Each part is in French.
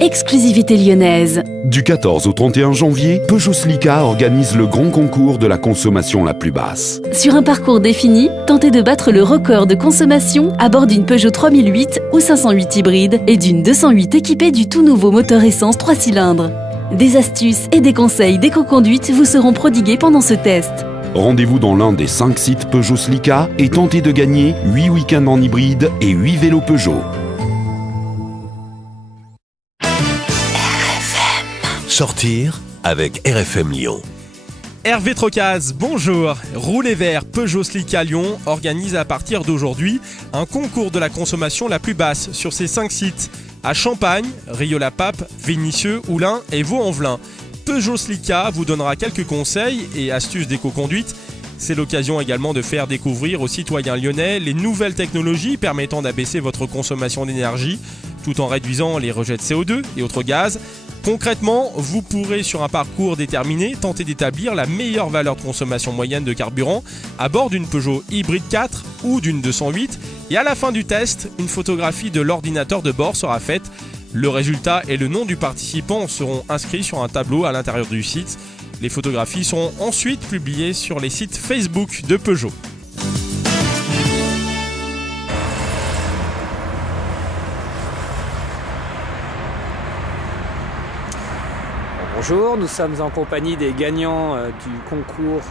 exclusivité lyonnaise. Du 14 au 31 janvier, Peugeot Slica organise le grand concours de la consommation la plus basse. Sur un parcours défini, tentez de battre le record de consommation à bord d'une Peugeot 3008 ou 508 hybride et d'une 208 équipée du tout nouveau moteur essence 3 cylindres. Des astuces et des conseils d'éco-conduite vous seront prodigués pendant ce test. Rendez-vous dans l'un des 5 sites Peugeot Slica et tentez de gagner 8 week-ends en hybride et 8 vélos Peugeot. Sortir avec RFM Lyon. Hervé Trocaz, bonjour. Roulez vert Peugeot Slica Lyon organise à partir d'aujourd'hui un concours de la consommation la plus basse sur ses 5 sites à Champagne, Rieux-la-Pape, Vénissieux, Oulin et Vaux-en-Velin. Peugeot Slica vous donnera quelques conseils et astuces d'éco-conduite. C'est l'occasion également de faire découvrir aux citoyens lyonnais les nouvelles technologies permettant d'abaisser votre consommation d'énergie tout en réduisant les rejets de CO2 et autres gaz. Concrètement, vous pourrez sur un parcours déterminé tenter d'établir la meilleure valeur de consommation moyenne de carburant à bord d'une Peugeot hybride 4 ou d'une 208 et à la fin du test, une photographie de l'ordinateur de bord sera faite. Le résultat et le nom du participant seront inscrits sur un tableau à l'intérieur du site. Les photographies seront ensuite publiées sur les sites Facebook de Peugeot. Bonjour, nous sommes en compagnie des gagnants du concours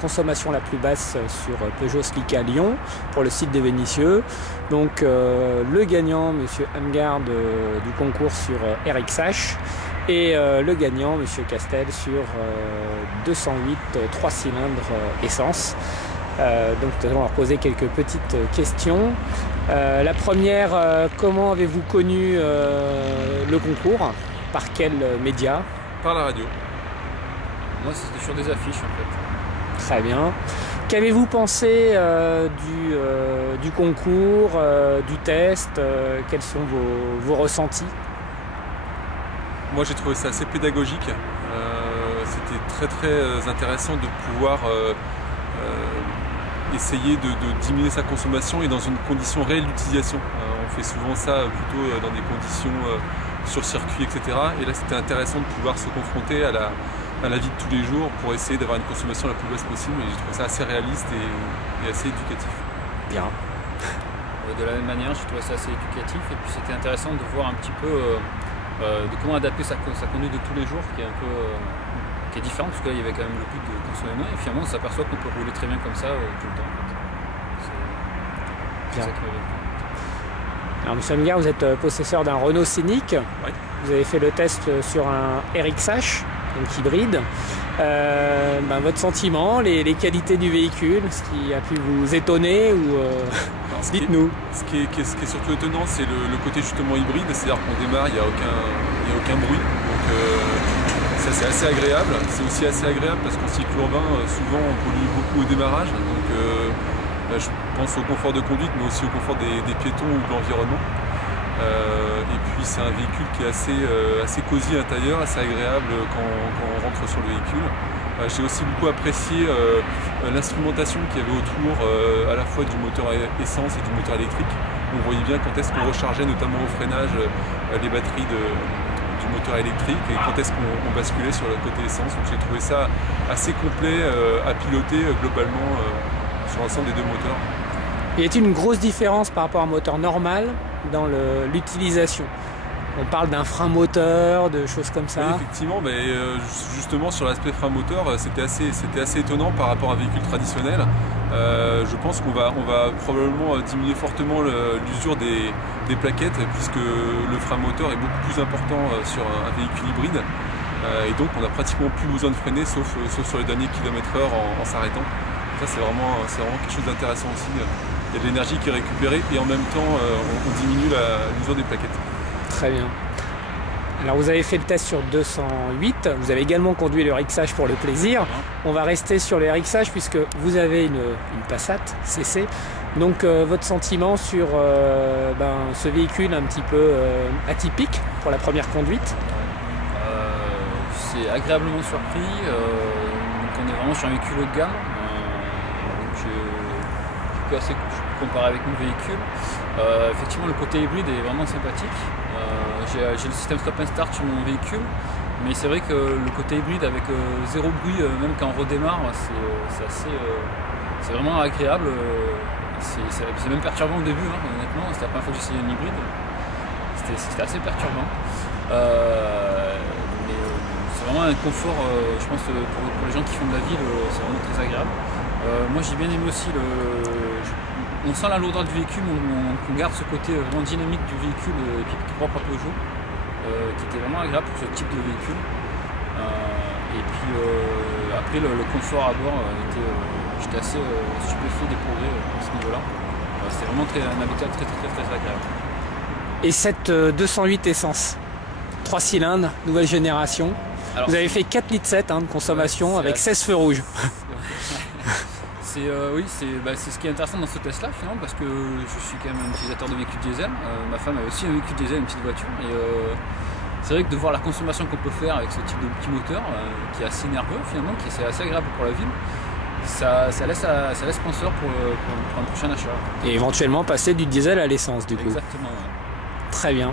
consommation la plus basse sur Peugeot Slica Lyon pour le site des Vénissieux. Donc le gagnant, Monsieur Amgard du concours sur RXH et le gagnant, Monsieur Castel sur 208 3 cylindres essence. Donc nous allons leur poser quelques petites questions. La première, comment avez-vous connu le concours? Par quel média? Par la radio. Moi, c'était sur des affiches en fait. Très bien. Qu'avez-vous pensé du concours, du test? Quels sont vos ressentis? Moi, j'ai trouvé ça assez pédagogique. C'était très très intéressant de pouvoir essayer de diminuer sa consommation et dans une condition réelle d'utilisation. On fait souvent ça plutôt dans des conditions sur circuit, etc. Et là, c'était intéressant de pouvoir se confronter à la vie de tous les jours pour essayer d'avoir une consommation la plus basse possible. Et j'ai trouvé ça assez réaliste et assez éducatif. Bien. De la même manière, j'ai trouvé ça assez éducatif. Et puis, c'était intéressant de voir un petit peu de comment adapter sa conduite de tous les jours, qui est différente, parce que là, il y avait quand même le but de consommer moins. Et finalement, on s'aperçoit qu'on peut rouler très bien comme ça tout le temps. En fait. C'est ça qui m'avait plu. Alors Monsieur Amgard, vous êtes possesseur d'un Renault Scénic. Oui. Vous avez fait le test sur un RXH, donc hybride. Votre sentiment, les qualités du véhicule, ce qui a pu vous étonner ou dites-nous. Ce qui est surtout étonnant, c'est le côté justement hybride, c'est-à-dire qu'on démarre, il n'y a aucun bruit. Donc ça c'est assez agréable. C'est aussi assez agréable parce qu'en cycle urbain, souvent on pollue beaucoup au démarrage. Donc je pense au confort de conduite, mais aussi au confort des piétons ou de l'environnement. Et puis c'est un véhicule qui est assez cosy à l'intérieur, assez agréable quand on rentre sur le véhicule. J'ai aussi beaucoup apprécié l'instrumentation qu'il y avait autour, à la fois du moteur essence et du moteur électrique. On voyait bien quand est-ce qu'on rechargeait, notamment au freinage, les batteries du moteur électrique et quand est-ce qu'on basculait sur le côté essence. Donc j'ai trouvé ça assez complet à piloter globalement sur l'ensemble des deux moteurs. Y a-t-il une grosse différence par rapport à un moteur normal dans l'utilisation? On parle d'un frein moteur, de choses comme ça. Oui, effectivement, mais justement sur l'aspect frein moteur, c'était assez étonnant par rapport à un véhicule traditionnel. Je pense qu'on va probablement diminuer fortement l'usure des plaquettes puisque le frein moteur est beaucoup plus important sur un véhicule hybride. Et donc on n'a pratiquement plus besoin de freiner sauf sur les derniers km/h en s'arrêtant. Ça c'est vraiment quelque chose d'intéressant aussi. Il y a de l'énergie qui est récupérée et en même temps on diminue l'usure des plaquettes. Très bien. Alors vous avez fait le test sur 208, vous avez également conduit le RXH pour le plaisir. On va rester sur le RXH puisque vous avez une Passat CC. Donc votre sentiment sur ce véhicule un petit peu atypique pour la première conduite? C'est agréablement surpris. On est vraiment sur un véhicule haut de gamme. Je peux assez comparer avec mon véhicule. Effectivement, le côté hybride est vraiment sympathique. j'ai le système stop and start sur mon véhicule, mais c'est vrai que le côté hybride avec zéro bruit, même quand on redémarre, c'est vraiment agréable. C'est même perturbant au début, hein, honnêtement. C'était la première fois que j'essayais une hybride. C'était assez perturbant. Mais c'est vraiment un confort, je pense, pour les gens qui font de la ville, c'est vraiment très agréable. Moi j'ai bien aimé aussi on sent la lourdeur du véhicule, on garde ce côté vraiment dynamique du véhicule et puis propre à Peugeot, qui était vraiment agréable pour ce type de véhicule. Et puis après le confort à bord, j'étais assez stupéfait des progrès à ce niveau-là. C'est vraiment un habitat très agréable. Et cette 208 essence, 3 cylindres, nouvelle génération. Alors, vous avez fait 4,7 litres de consommation avec 16 feux rouges. Oui, c'est ce qui est intéressant dans ce test-là finalement, parce que je suis quand même un utilisateur de véhicules diesel. Ma femme a aussi un véhicule diesel, une petite voiture. Et c'est vrai que de voir la consommation qu'on peut faire avec ce type de petit moteur, qui est assez nerveux finalement, qui est assez agréable pour la ville, ça laisse penseur pour un prochain achat. Et éventuellement passer du diesel à l'essence du coup. Exactement. Ouais. Très bien.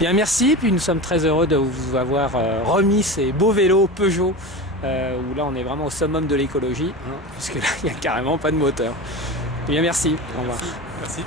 Bien, merci. Puis nous sommes très heureux de vous avoir remis ces beaux vélos Peugeot, où là on est vraiment au summum de l'écologie, hein, puisque là il n'y a carrément pas de moteur. Bien, merci. Au revoir. Merci.